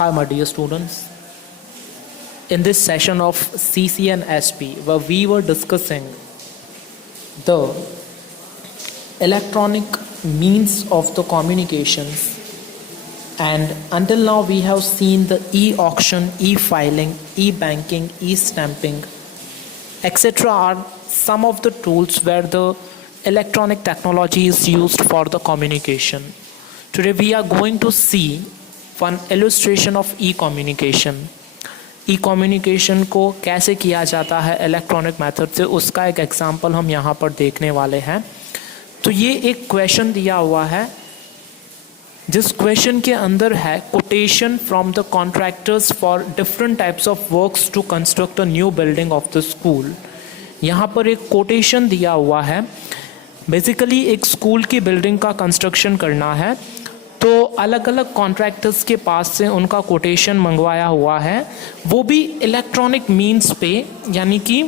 Hi, my dear students. In this session of CC and SP, where we were discussing the electronic means of the communications, and until now we have seen the e-auction, e-filing, e-banking, e-stamping, etc. are some of the tools where the electronic technology is used for the communication. Today we are going to see one illustration of e-communication. ई-कम्युनिकेशन को कैसे किया जाता है electronic method से, उसका एक example हम यहाँ पर देखने वाले हैं। तो ये एक क्वेश्चन दिया हुआ है, जिस क्वेश्चन के अंदर है quotation from the contractors for different types of works to construct a new building of the school. यहाँ पर एक कोटेशन दिया हुआ है, बेसिकली एक स्कूल की बिल्डिंग का कंस्ट्रक्शन करना है, तो अलग अलग कॉन्ट्रैक्टर्स के पास से उनका कोटेशन मंगवाया हुआ है, वो भी इलेक्ट्रॉनिक मींस पे, यानी कि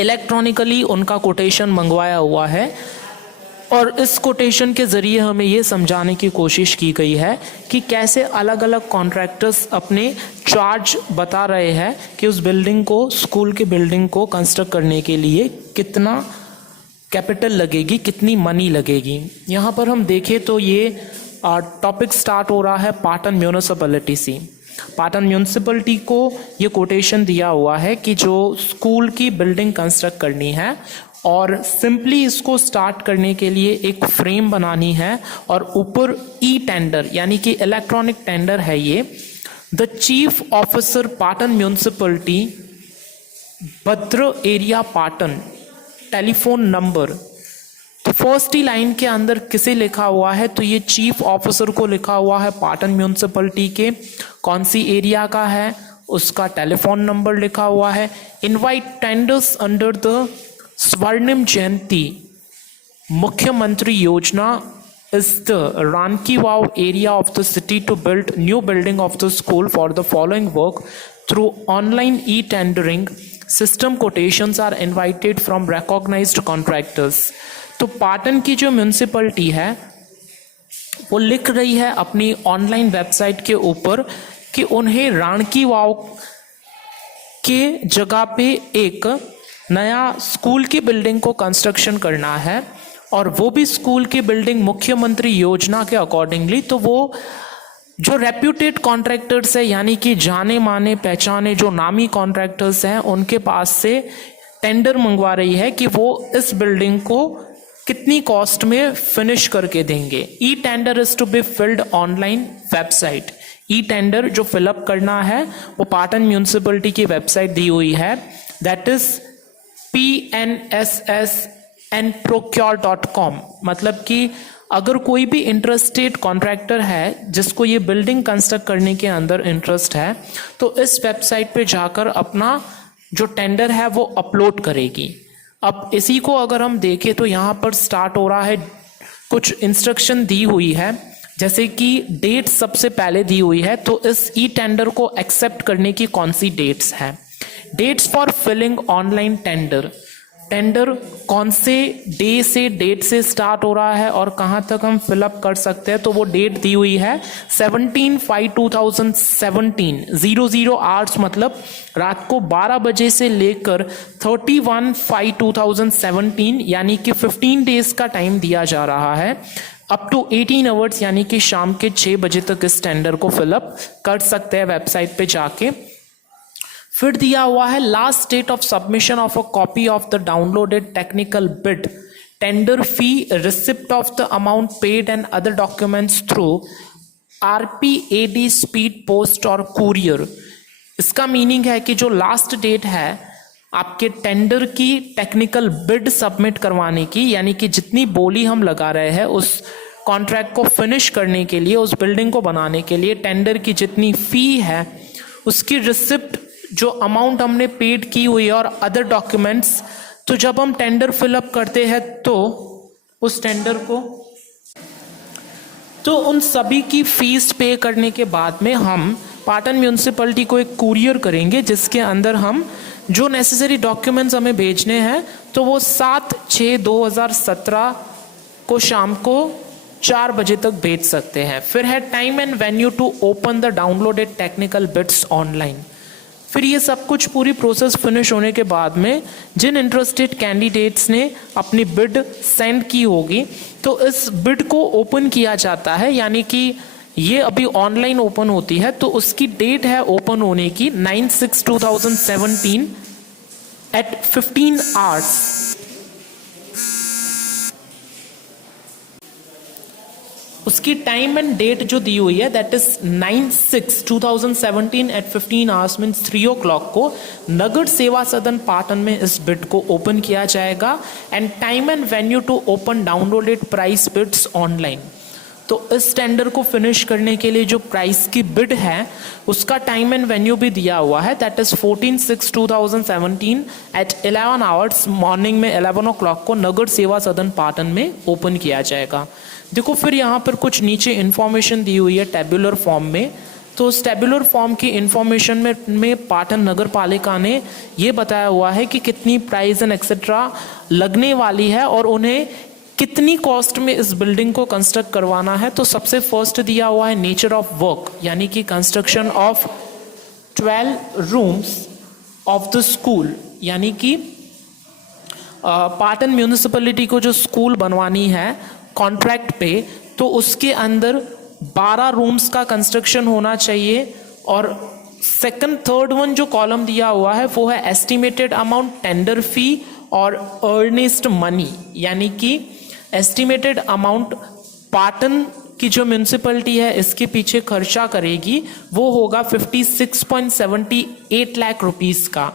इलेक्ट्रॉनिकली उनका कोटेशन मंगवाया हुआ है। और इस कोटेशन के ज़रिए हमें ये समझाने की कोशिश की गई है कि कैसे अलग अलग कॉन्ट्रैक्टर्स अपने चार्ज बता रहे हैं कि उस बिल्डिंग को, स्कूल की बिल्डिंग को कंस्ट्रक्ट करने के लिए कितना कैपिटल लगेगी, कितनी मनी लगेगी। यहाँ पर हम देखें तो ये टॉपिक स्टार्ट हो रहा है पाटन म्यूनिसिपैलिटी से। पाटन म्यूनिसिपैलिटी को ये कोटेशन दिया हुआ है कि जो स्कूल की बिल्डिंग कंस्ट्रक्ट करनी है, और सिंपली इसको स्टार्ट करने के लिए एक फ्रेम बनानी है, और ऊपर ई टेंडर यानी कि इलेक्ट्रॉनिक टेंडर है ये। The chief officer Patan municipality, भद्र एरिया पाटन, टेलीफोन नंबर। तो फर्स्ट ही लाइन के अंदर किसे लिखा हुआ है, तो ये चीफ ऑफिसर को लिखा हुआ है पाटन म्यूनिसिपैलिटी के, कौन सी एरिया का है, उसका टेलीफोन नंबर लिखा हुआ है। इनवाइट टेंडर्स अंडर द स्वर्णिम जयंती मुख्यमंत्री योजना is the Ranki Vav area of the city to build new building of the school for the following work through online e-tendering system. Quotations are invited from recognized contractors. तो पाटन की जो municipality है वो लिख रही है अपनी ऑनलाइन वेबसाइट के ऊपर कि उन्हें राणकी वाव के जगह पे एक नया स्कूल की बिल्डिंग को कंस्ट्रक्शन करना है, और वो भी स्कूल की बिल्डिंग मुख्यमंत्री योजना के अकॉर्डिंगली। तो वो जो रेप्यूटेड कॉन्ट्रैक्टर्स है, यानी कि जाने माने पहचाने जो नामी कॉन्ट्रैक्टर्स हैं, उनके पास से टेंडर मंगवा रही है कि वो इस बिल्डिंग को कितनी कॉस्ट में फिनिश करके देंगे। E tender is to be filled online website. E tender जो फिलअप करना है वो पाटन म्यूनिसिपैलिटी की वेबसाइट दी हुई है, दैट इज pnssnprocure.com। मतलब कि अगर कोई भी इंटरेस्टेड कॉन्ट्रैक्टर है जिसको ये बिल्डिंग कंस्ट्रक्ट करने के अंदर इंटरेस्ट है, तो इस वेबसाइट पे जाकर अपना जो टेंडर है वो अपलोड करेगी। अब इसी को अगर हम देखें तो यहाँ पर स्टार्ट हो रहा है, कुछ इंस्ट्रक्शन दी हुई है, जैसे कि डेट सबसे पहले दी हुई है, तो इस ई टेंडर को एक्सेप्ट करने की कौन सी डेट्स हैं। Dates for filling online tender, tender कौन से डे से, डेट से स्टार्ट हो रहा है और कहाँ तक हम फिलअप कर सकते हैं, तो वो डेट दी हुई है 17/5/2017, 00 आवर्स, मतलब रात को 12 बजे से लेकर 31/5/2017, यानी कि 15 डेज का टाइम दिया जा रहा है, अप टू 18 आवर्स, यानी कि शाम के 6 बजे तक इस टेंडर को फिलअप कर सकते हैं वेबसाइट पे जाके। फिर दिया हुआ है last date of submission of a copy of the downloaded technical bid, tender fee, receipt of the amount paid and other documents through RPAD, speed post और कुरियर। इसका मीनिंग है कि जो लास्ट डेट है आपके टेंडर की technical bid submit करवाने की, यानी कि जितनी बोली हम लगा रहे हैं उस कॉन्ट्रैक्ट को फिनिश करने के लिए, उस बिल्डिंग को बनाने के लिए, टेंडर की जितनी फी है उसकी रिसिप्ट, जो अमाउंट हमने पेड की हुई है, और अदर डॉक्यूमेंट्स। तो जब हम टेंडर फिलअप करते हैं तो उस टेंडर को, तो उन सभी की फीस पे करने के बाद में हम पाटन म्यूनिसिपैलिटी को एक कुरियर करेंगे, जिसके अंदर हम जो नेसेसरी डॉक्यूमेंट्स हमें भेजने हैं, तो वो 7/6/2017 को शाम को 4 बजे तक भेज सकते हैं। फिर है time and venue to open the downloaded technical bids online. फिर ये सब कुछ पूरी प्रोसेस फिनिश होने के बाद में जिन इंटरेस्टेड कैंडिडेट्स ने अपनी बिड सेंड की होगी तो इस बिड को ओपन किया जाता है, यानी कि ये अभी ऑनलाइन ओपन होती है, तो उसकी डेट है ओपन होने की 9/6/2017 एट 15 hours। उसकी टाइम एंड डेट जो दी हुई है that is 9/6/2017 at 15 hours means 3 o'clock को नगर सेवा सदन पाटन में इस बिड को ओपन किया जाएगा। And time and venue to open downloaded price bids online. तो इस टेंडर को फिनिश करने के लिए जो प्राइस की बिड है उसका टाइम एंड वेन्यू भी दिया हुआ है, that is 14/6/2017 at 11 hours morning में 11 o'clock को नगर सेवा सदन पाटन में ओपन किया जाएगा। देखो फिर यहाँ पर कुछ नीचे इंफॉर्मेशन दी हुई है टेबुलर फॉर्म में। तो उस टेबुलर फॉर्म की इंफॉर्मेशन में पाटन नगर पालिका ने ये बताया हुआ है कि कितनी प्राइस एंड एक्सेट्रा लगने वाली है और उन्हें कितनी कॉस्ट में इस बिल्डिंग को कंस्ट्रक्ट करवाना है। तो सबसे फर्स्ट दिया हुआ है नेचर ऑफ वर्क, यानी कि construction of 12 rooms of the school, यानी कि पाटन म्यूनिसिपैलिटी को जो स्कूल बनवानी है कॉन्ट्रैक्ट पे, तो उसके अंदर 12 रूम्स का कंस्ट्रक्शन होना चाहिए। और सेकंड थर्ड वन जो कॉलम दिया हुआ है वो है एस्टिमेटेड अमाउंट टेंडर फी और अर्नेस्ट मनी, यानी कि एस्टिमेटेड अमाउंट पाटन की जो म्यूनिसिपैलिटी है इसके पीछे खर्चा करेगी वो होगा 56.78 लाख रुपीस का,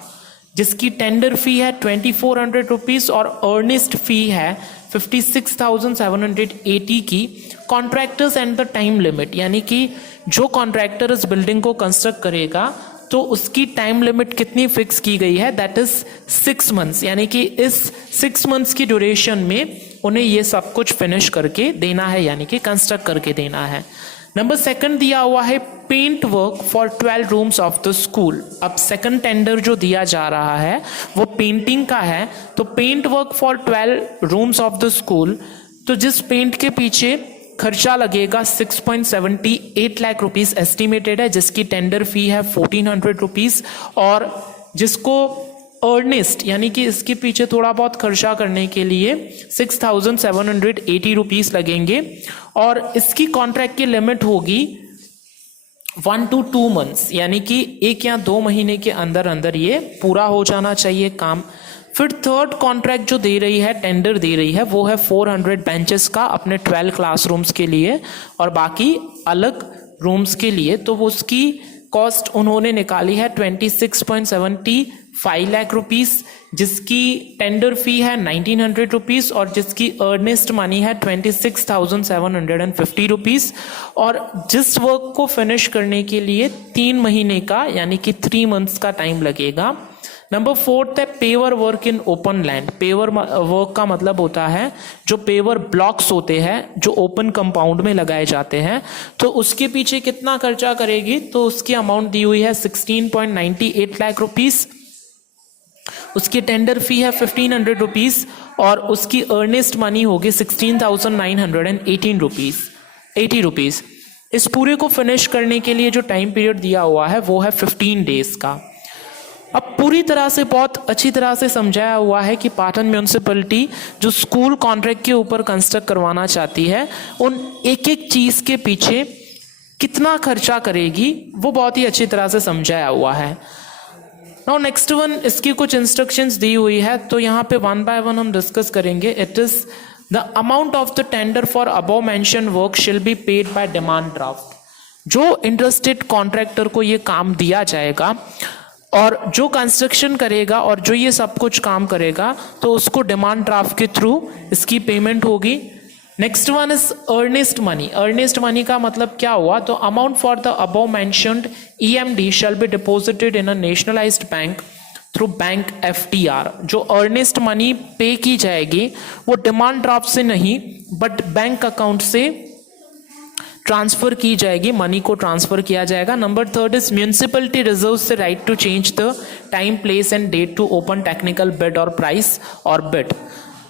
जिसकी टेंडर फी है 2400 रुपीज और अर्नेस्ट फी है 56,780 की। Contractors and the time limit, यानी कि जो कॉन्ट्रैक्टर इस बिल्डिंग को कंस्ट्रक्ट करेगा तो उसकी टाइम लिमिट कितनी फिक्स की गई है, दैट इज 6 months, यानी कि इस 6 months की ड्यूरेशन में उन्हें ये सब कुछ फिनिश करके देना है, यानी कि कंस्ट्रक्ट करके देना है। नंबर सेकंड दिया हुआ है paint work for 12 rooms of the school. अब सेकंड टेंडर जो दिया जा रहा है वो पेंटिंग का है, तो paint work for 12 rooms of the school, तो जिस पेंट के पीछे खर्चा लगेगा 6.78 लाख रुपीस एस्टिमेटेड है, जिसकी टेंडर फी है 1400 रुपीज और जिसको अर्नेस्ट यानी कि इसके पीछे थोड़ा बहुत खर्चा करने के लिए 6,780 रुपीज लगेंगे। और इसकी कॉन्ट्रैक्ट की लिमिट होगी 1 to 2 months, यानी कि 1 या 2 महीने के अंदर अंदर ये पूरा हो जाना चाहिए काम। फिर थर्ड कॉन्ट्रैक्ट जो दे रही है, टेंडर दे रही है, वो है 400 बेंचेस का अपने 12 क्लासरूम्स के लिए और बाकी अलग रूम्स के लिए। तो वो उसकी कॉस्ट उन्होंने निकाली है 26.75 लाख रुपीस, जिसकी टेंडर फी है 1900 रुपीस और जिसकी अर्नेस्ट मनी है 26,750 रुपीस। और जिस वर्क को फिनिश करने के लिए 3 महीने का यानी कि 3 months का टाइम लगेगा। नंबर 4 है paver work in open land. Paver work का मतलब होता है जो पेवर ब्लॉक्स होते हैं जो ओपन कंपाउंड में लगाए जाते हैं, तो उसके पीछे कितना खर्चा करेगी, तो उसकी अमाउंट दी हुई है 16.98 लाख रुपीस, उसकी टेंडर फी है 1500 रुपीज और उसकी अर्नेस्ट मनी होगी 16,918 रुपीज 80 रुपीज। इस पूरे को फिनिश करने के लिए जो टाइम पीरियड दिया हुआ है वो है 15 days का। अब पूरी तरह से बहुत अच्छी तरह से समझाया हुआ है कि पाटन म्यूनिसिपैलिटी जो स्कूल कॉन्ट्रैक्ट के ऊपर कंस्ट्रक्ट करवाना चाहती है उन एक एक चीज़ के पीछे कितना खर्चा करेगी वो बहुत ही अच्छी तरह से समझाया हुआ है। नाउ नेक्स्ट वन, इसकी कुछ इंस्ट्रक्शंस दी हुई है तो यहाँ पे 1 by 1 हम डिस्कस करेंगे। It is the amount of the tender for above mention work shall be paid by demand draft. जो इंटरेस्टेड कॉन्ट्रैक्टर को ये काम दिया जाएगा और जो कंस्ट्रक्शन करेगा और जो ये सब कुछ काम करेगा तो उसको डिमांड ड्राफ्ट के थ्रू इसकी पेमेंट होगी। Next one is earnest money. Earnest money का मतलब क्या हुआ, तो amount for the above mentioned EMD shall be deposited in a nationalised bank through bank FDR। जो अर्नेस्ट मनी पे की जाएगी वो डिमांड ड्राफ्ट से नहीं बट बैंक अकाउंट से ट्रांसफर की जाएगी, मनी को ट्रांसफर किया जाएगा। Number 3 is municipality reserves the right to change the time, place and date to open technical bid और प्राइस और बिड।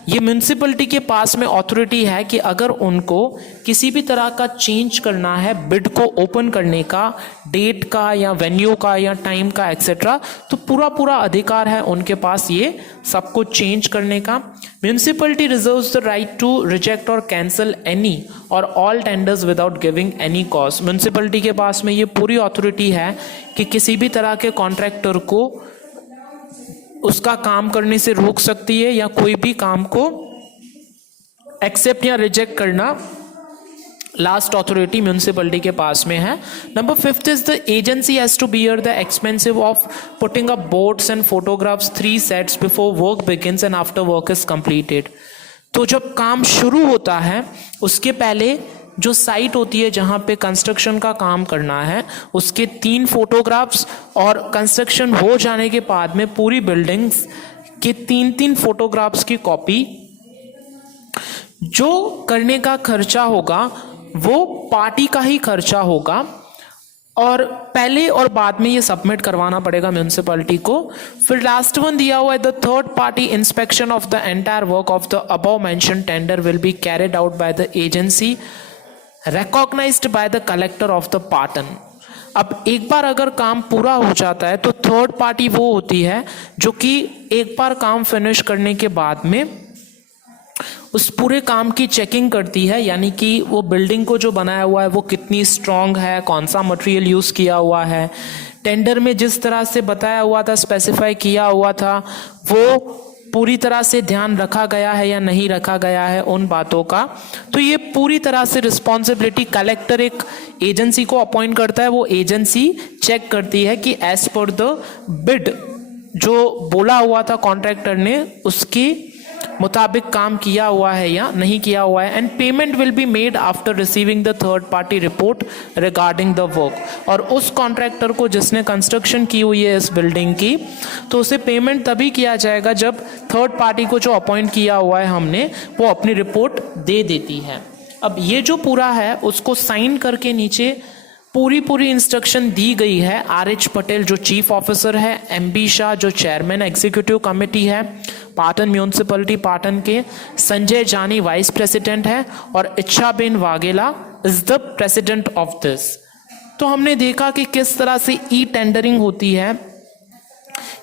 ये म्यूनिसिपैलिटी के पास में अथॉरिटी है कि अगर उनको किसी भी तरह का चेंज करना है बिड को ओपन करने का, डेट का या वेन्यू का या टाइम का एक्सेट्रा, तो पूरा अधिकार है उनके पास ये सब कुछ चेंज करने का। Municipality reserves the right to reject और कैंसिल एनी और all tenders without giving any cause. Municipality के पास में ये पूरी अथॉरिटी है कि किसी भी तरह के कॉन्ट्रैक्टर को उसका काम करने से रोक सकती है या कोई भी काम को एक्सेप्ट या रिजेक्ट करना लास्ट अथॉरिटी म्यूनिसिपैलिटी के पास में है। Number 5 is the agency has to bear the expensive of putting up boards and photographs 3 sets before work begins and after work is completed. तो जब काम शुरू होता है उसके पहले जो साइट होती है जहां पे कंस्ट्रक्शन का काम करना है उसके 3 फोटोग्राफ्स और कंस्ट्रक्शन हो जाने के बाद में पूरी बिल्डिंग्स के 3 फोटोग्राफ्स की कॉपी जो करने का खर्चा होगा वो पार्टी का ही खर्चा होगा और पहले और बाद में ये सबमिट करवाना पड़ेगा म्यूनिसिपैलिटी को। फिर लास्ट वन दिया हुआ है the third party inspection of the entire work of the above mention tender will be carried out by the agency recognized by the collector of the pardon। अब एक बार अगर काम पूरा हो जाता है तो थर्ड पार्टी वो होती है जो कि एक बार काम फिनिश करने के बाद में उस पूरे काम की चेकिंग करती है, यानी कि वो बिल्डिंग को जो बनाया हुआ है वो कितनी स्ट्रांग है, कौन सा मटेरियल यूज़ किया हुआ है, टेंडर में जिस तरह से बताया हुआ था, स्पेसिफाई किया हुआ था, वो पूरी तरह से ध्यान रखा गया है या नहीं रखा गया है उन बातों का। तो ये पूरी तरह से रिस्पॉन्सिबिलिटी कलेक्टर एक एजेंसी को अपॉइंट करता है, वो एजेंसी चेक करती है कि एज पर द बिड जो बोला हुआ था कॉन्ट्रैक्टर ने उसके मुताबिक काम किया हुआ है या नहीं किया हुआ है। And payment will be made after receiving the third party report regarding the work. और उस कॉन्ट्रैक्टर को जिसने कंस्ट्रक्शन की हुई है इस बिल्डिंग की, तो उसे पेमेंट तभी किया जाएगा जब थर्ड पार्टी को जो अपॉइंट किया हुआ है हमने वो अपनी रिपोर्ट दे देती है। अब ये जो पूरा है उसको साइन करके नीचे पूरी इंस्ट्रक्शन दी गई है RH पटेल जो चीफ ऑफिसर है, MB शाह जो चेयरमैन एग्जीक्यूटिव कमेटी है पाटन म्यूनिसिपैलिटी पाटन के, संजय जानी वाइस प्रेसिडेंट है और Ichchhaben Vaghela is the president of this. तो हमने देखा कि किस तरह से ई टेंडरिंग होती है।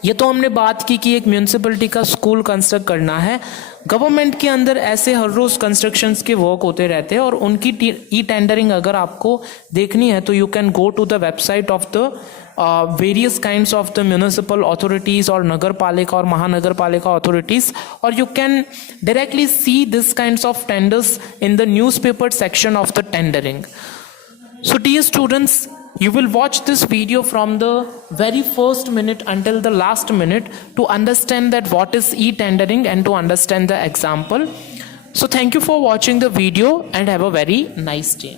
ये तो हमने बात की कि एक म्यूनिसिपैलिटी का स्कूल कंस्ट्रक्ट करना है। गवर्नमेंट के अंदर ऐसे हर रोज कंस्ट्रक्शंस के वर्क होते रहते हैं और उनकी ई टेंडरिंग अगर आपको देखनी है तो you can go to the website of the various kinds of the municipal authorities or nagar palika or mahanagar palika authorities, or you can directly see this kinds of tenders in the newspaper section of the tendering. So dear students, you will watch this video from the very first minute until the last minute to understand that what is e-tendering and to understand the example. So thank you for watching the video and have a very nice day.